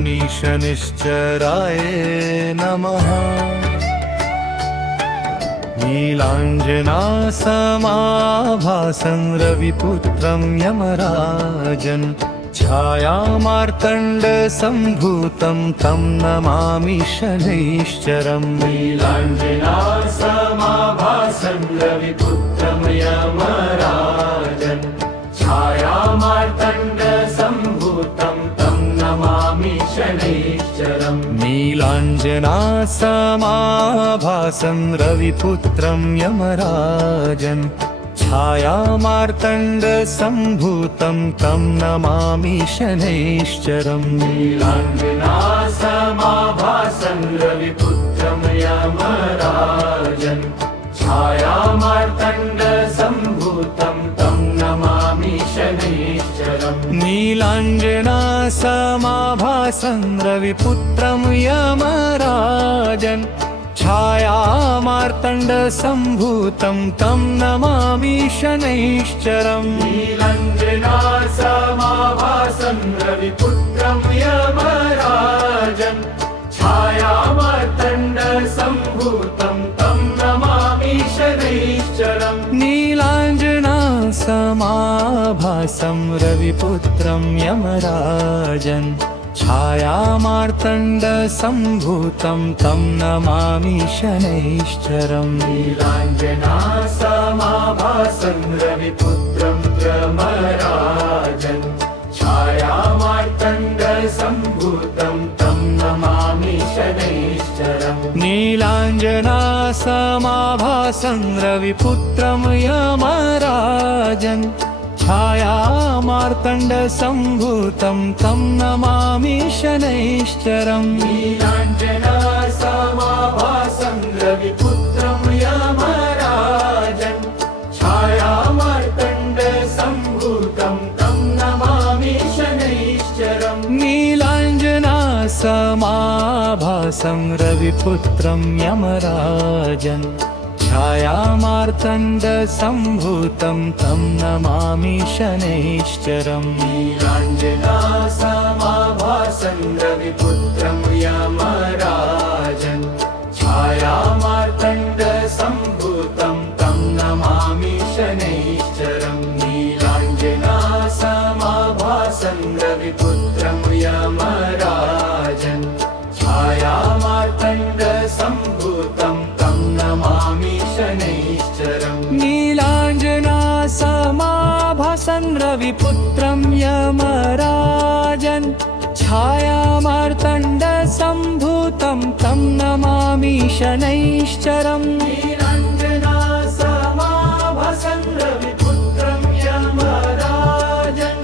शनि शनिश्चराय नमः। नीलाञ्जनासमाभासं रविपुत्रं यमराजन् छायामार्तण्डसम्भूतं तं नमामि शनैश्चरम्। नीलाञ्जनासमाभासं रविपुत्रं यमराजन् छायामार्तण्डसम्भूतं तं नमामि शनैश्चरम्। नीलाञ्जनासमाभासं रविपुत्रं यमराजन् छायामार्तण्डसम्भूतं तं नमामि शनैश्चरम्। नीलाञ्जनासमाभासं रविपुत्रं यमराजन् छायामार्तण्डसम्भूतं तं नमामि शनैश्चरम्। नीलाञ्जनासमाभासं रविपुत्रं यमराजन् छायामार्तण्डसम्भूतं तं नमामि शनैश्चरम्। नीलाञ्जनासमाभासं रविपुत्रं यमराजन् छायामार्तण्डसम्भूतं तं नमामि शनैश्चरम्। नीलाञ्जनासमाभासं रविपुत्रं यमराजन् छायामार्तण्डसम्भूतं तं नमामि शनैश्चरम्। नीलाञ्जनासमाभासं रविपुत्रं यमराजन् छायामार्तण्डसम्भूतं तं नमामि शनैश्चरम्। नीलाञ्जनासमाभासं रविपुत्रं यमराजन् छायामार्तण्डसम्भूतं तं नमामि शनैश्चरम्। नीलाञ्जनासमाभासं रविपुत्रं यमराजन् छायामार्तण्डसम्भूतं तं नमामि शनैश्चरम्। नीलाञ्जनासमाभासं रविपुत्रं यमराजन् छायामार्तण्डसम्भूतं तं नमामि शनैश्चरम्। नीलाञ्जनासमाभासं रविपुत्रं यमराजन् छायामार्तण्डसम्भूतं तं नमामि शनैश्चरम्। नीलाञ्जनासमाभासं रविपुत्रं यमराजन् छायामार्तण्डसम्भूतं तं नमामि शनैश्चरम्। नीलाञ्जनासमाभासं रविपुत्रं यमराजन् छायामार्तण्डसम्भूतं तं नमामि शनैश्चरम्। नीलाञ्जनासमाभासं रविपुत्रं यमराजन्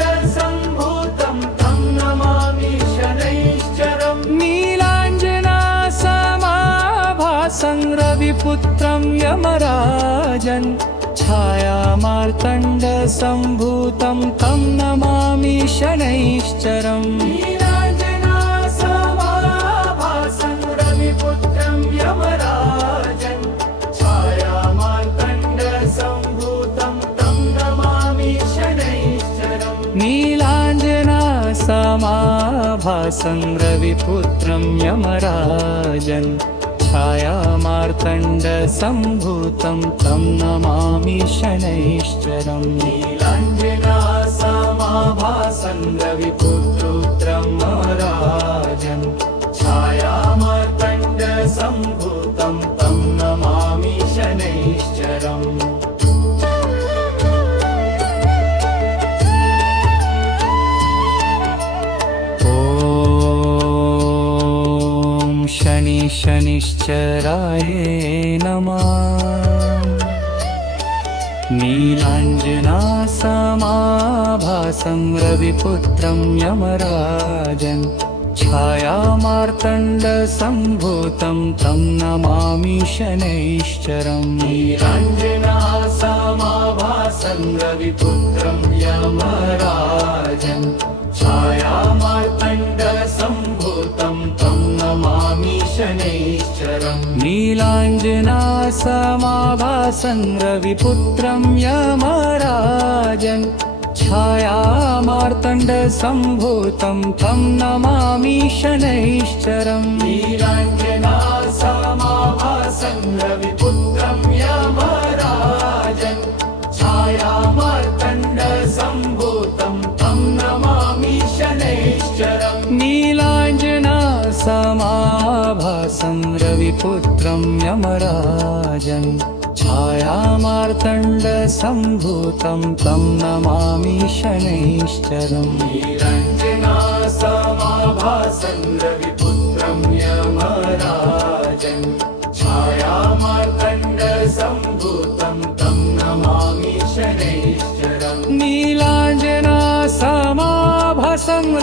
छायामार्तण्डसम्भूतं तं नमामि शनैश्चरम्। नीलाञ्जनासमाभासं रविपुत्रं यमराजन् छायामार्तण्डसम्भूतं तं नमामि शनैश्चरम्। नीलाञ्जनासमाभासं रविपुत्रं यमराजन् छायामार्तण्डसम्भूतं तं नमामि शनैश्चरम्। नीलाञ्जनासमाभासं रविपुत्रं यमराजन् छायामार्तण्डसम्भूतं तं नमामि शनैश्चरम्। नीलाञ्जनासमाभासं रविपुत्रं यमराजन् छायामार्तण्डसम्भूतं तं नमामि शनैश्चरम्। शनि शनिश्चराय नमः। नीलाञ्जनासमाभासं रविपुत्रं यमराजन् छायामार्तण्डसम्भूतं तं नमामि शनैश्चरम्। नीलाञ्जनासमाभासं रविपुत्रं यमराजन् छायामार्तण्डसम्भूतं तं नमामि शनैश्चरम्। नीलाञ्जनासमाभासं रविपुत्रं यमराजन् छायामार्तण्डसम्भूतं नीलाञ्जनासमाभासं तं नमामि शनैश्चरम् नीलाञ्जनासमाभासं रविपुत्रं यमराजन् छायामार्तण्डसम्भूतं तं नमामि शनैश्चरम् नीलाञ्जनासमाभासं रविपुत्रं यमराजन् छायामार्तण्डसम्भूतं तं नमामि शनैश्चरम् नीलाञ्जनासमाभासं रविपुत्रं यमराजन् छायामार्तण्डसम्भूतं तं नमामि शनैश्चरम् नीलाञ्जनासमाभासं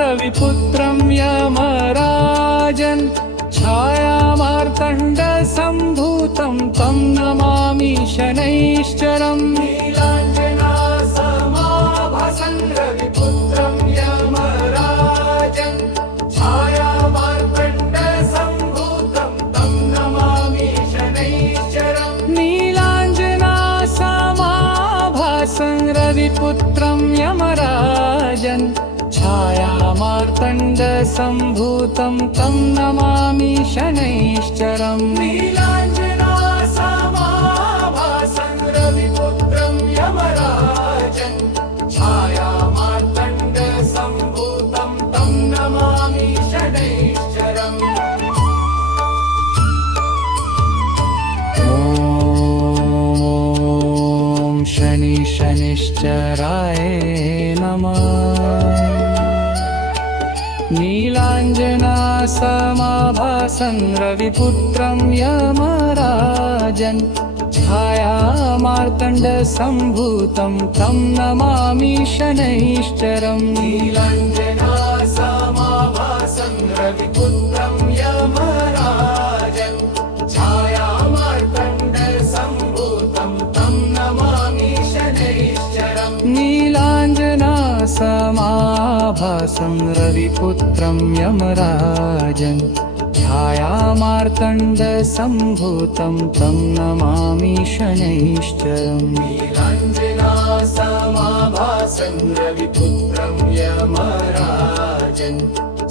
रविपुत्रं यमराजन् छायामार्तण्डसम्भूतं तं नमामि शनैश्चरम् नीलाञ्जनासमाभासं रविपुत्रं यमराजन् छायामार्तण्डसम्भूतं तं नमामि शनैश्चरम् नीलाञ्जनासमाभासं रविपुत्रं यमराजन् छायामार्तण्डसम्भूतं तं नमामि शनैश्चरम् नीलाञ्जनासमाभासं रविपुत्रं यमराजन् छायामार्तण्डसम्भूतं तं नमामि शनैश्चरम् ॐ शनिश्चराय नमः नीलाञ्जनासमाभासं रविपुत्रं यमराजन् छायामार्तण्डसम्भूतं तं नमामि शनैश्चरम् नीलाञ्जनासमाभासं रविपुत्रं यमराजन् छायामार्तण्डसम्भूतं तं नमामि शनैश्चरम् नीलाञ्जनासमाभासं रविपुत्रं यमराजन् छायामार्तण्डसम्भूतं तं नमामि शनैश्चरम् नीलाञ्जनासमाभासं रविपुत्रं यमराजन्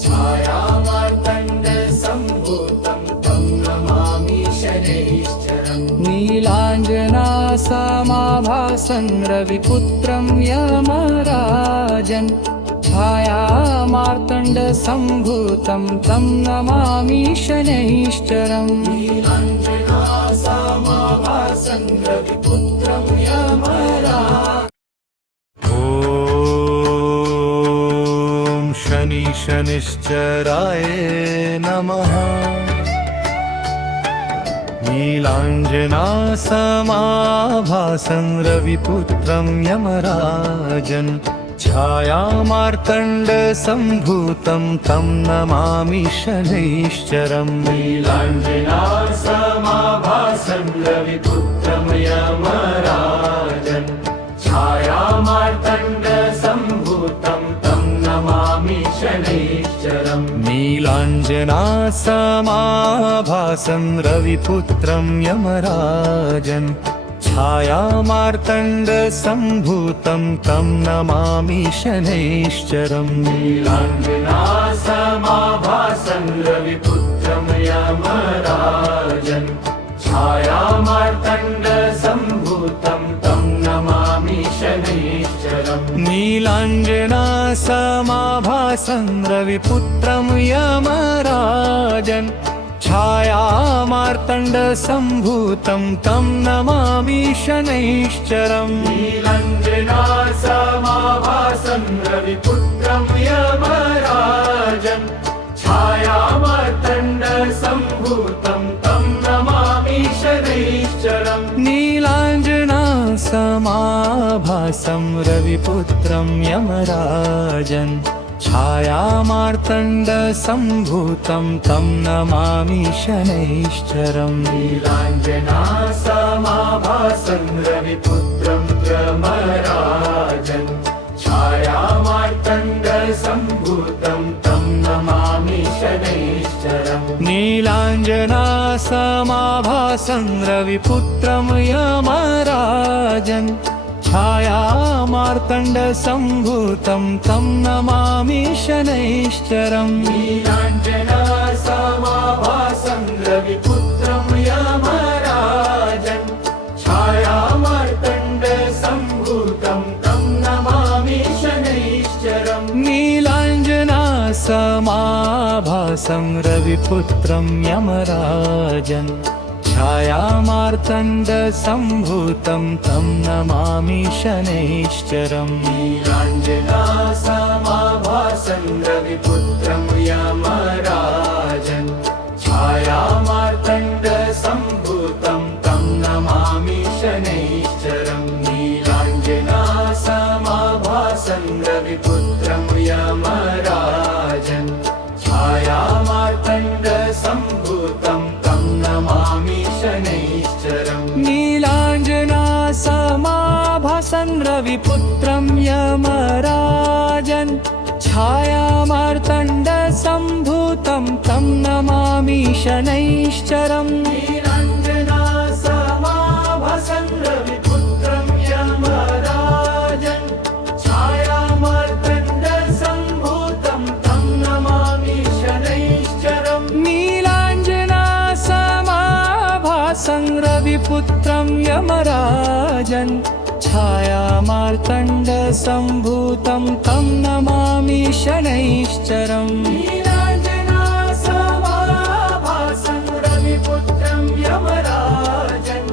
छायामार्तण्डसम्भूतं तं नमामि शनैश्चरम् नीलाञ्जनासमाभासं रविपुत्रं यमराजन् छायामार्तण्डसम्भूतं तं नमामि शनैश्चरम् नीलाञ्जनासमाभासं रविपुत्रं यमराजन् ॐ शनिश्चराय नमः नीलाञ्जनासमाभासं रविपुत्रं यमराजन् छायामार्तण्डसम्भूतं तं नमामि शनैश्चरम् नीलाञ्जनासमाभासं रविपुत्रं यमराजन् छायामार्तण्डसम्भूतं तं नमामि शनैश्चरम् नीलाञ्जनासमाभासं रविपुत्रं यमराजन् छायामार्तण्डसम्भूतं तं नमामि शनैश्चरम् नीलाञ्जनासमाभासं रविपुत्रं यमराजन् छायामार्तण्डसम्भूतं तं नमामि शनैश्चरम् नीलाञ्जनासमाभासं रविपुत्रं यमराजन् छायामार्तण्डसम्भूतं तं नमामि शनैश्चरम् नीलाञ्जनासमाभासं रविपुत्रं यमराजन् छायामार्तण्डसम्भूतं तं नमामि शनैश्चरम् नीलाञ्जनासमाभासं रविपुत्रं यमराजन् छायामार्तण्डसम्भूतं तं नमामि शनैश्चरम् नीलाञ्जनासमाभासं रविपुत्रं यमराजन् छायामार्तण्डसम्भूतं तं नमामि शनैश्चरम् नीलाञ्जनासमाभासं रविपुत्रं यमराजन् छाया छायामार्तण्डसम्भूतं तं नमामि शनैश्चरम् नीलाञ्जनासमाभासं रविपुत्रं यमराजन् छायामार्तण्डसम्भूतं तं नमामि शनैश्चरम् नीलाञ्जनासमाभासं रविपुत्रं यमराजन् छायामार्तण्डसम्भूतं तं नमामि शनैश्चरम् नीलाञ्जनासमाभासं रविपुत्रं यमराजन् छायामार्तण्डसम्भूतं तं नमामि शनैश्चरम् नीलाञ्जनासमाभासं रविपुत्रं यमराजन् छायामार्तण्डसम्भूतं तं नमामि शनैश्चरम् नीलाञ्जनासमाभासं रविपुत्रं यमराजन् छायामार्तण्डसम्भूतं तं नमामि शनैश्चरम् नीलाञ्जनासमाभासं रविपुत्रं यमराजन् छायामार्तण्डसम्भूतं तं नमामि शनैश्चरम् नीलाञ्जनासमाभासं रविपुत्रं यमराजन् छायामार्तण्डसम्भूतं तं नमामि शनैश्चरम् नीलाञ्जनासमाभासं रविपुत्रं यमराजन्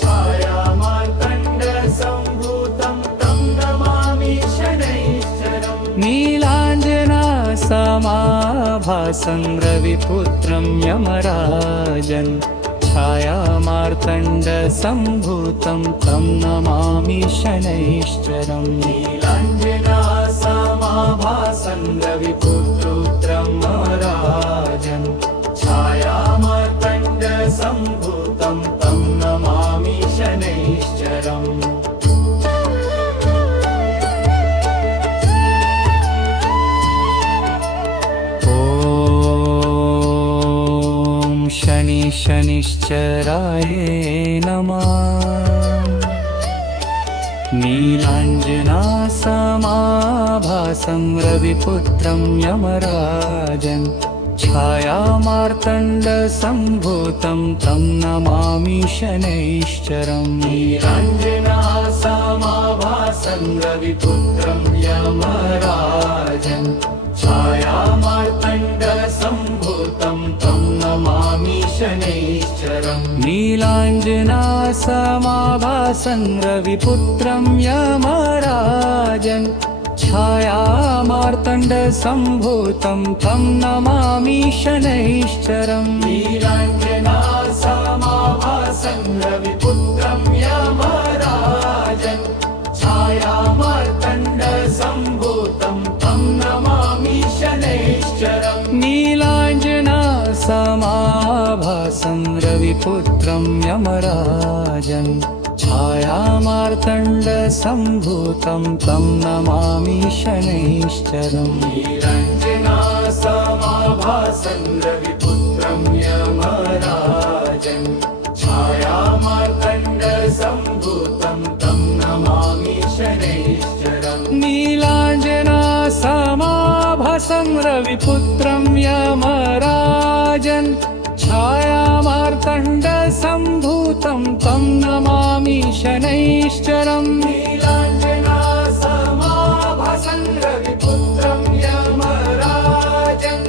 छायामार्तण्डसम्भूतं तं नमामि शनैश्चरम् नीलाञ्जनासमाभासं रविपुत्रं यमराजन् छायामार्तण्डसम्भूतं तं नमामि शनैश्चरम् नीलाञ्जनासमाभासं रविपुत्रं यमराजन् छायामार्तण्डसम्भूतं तं नमामि शनैश्चरम् शनिश्चराय नमः नीलाञ्जनासमाभासं रविपुत्रं यमराजन् छायामार्तण्डसम्भूतं तं नमामि शनैश्चरम् नीलाञ्जनासमाभासं रविपुत्रं यमराजन् छायामार्तण्डसम्भूतं तं नमामि शनैश्चरम् नीलाञ्जनासमाभासं रविपुत्रं यमराजन् छायामार्तण्डसम्भूतं तं नमामि शनैश्चरम् नीलाञ्जनासमाभासं रविपुत्रं यमराजन् छायामार्तण्डसम्भूतं तं नमामि शनैश्चरम् नीलाञ्जनासमाभासं रविपुत्रं यमराजन् छायामार्तण्डसम्भूतं तं नमामि शनैश्चरम् नीलाञ्जनासमाभासं रविपुत्रं यमराजन् छायामार्तण्डसम्भूतं तं नमामि शनैश्चरम् नीलाञ्जनासमाभासं रविपुत्रं यमराजन् छायामार्तण्डसम्भूतं तं नमामि शनैश्चरम् नीलाञ्जनासमाभासं रविपुत्रं यमराजन्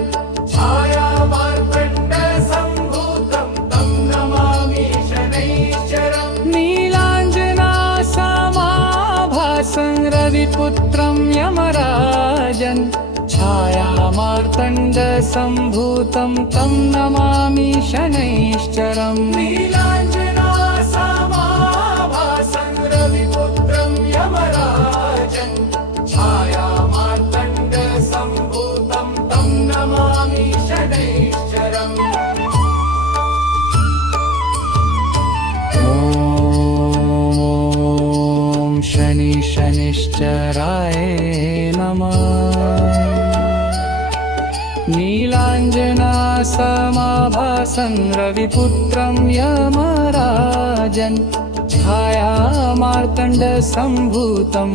छायामार्तण्डसम्भूतं तं नमामि शनैश्चरम् नीलाञ्जनासमाभासं रविपुत्रं यमराजन् छायामार्तण्डसम्भूतं तं नमामि शनैश्चरम् नीलाञ्जनासमाभासं रविपुत्रं यमराजन् छायामार्तण्डसम्भूतं तं नमामि शनैश्चरम् ॐ शनिश्चराय नमः नीलाञ्जनासमाभासं रविपुत्रं यमराजन् छाया मार्तण्ड सम्भूतम्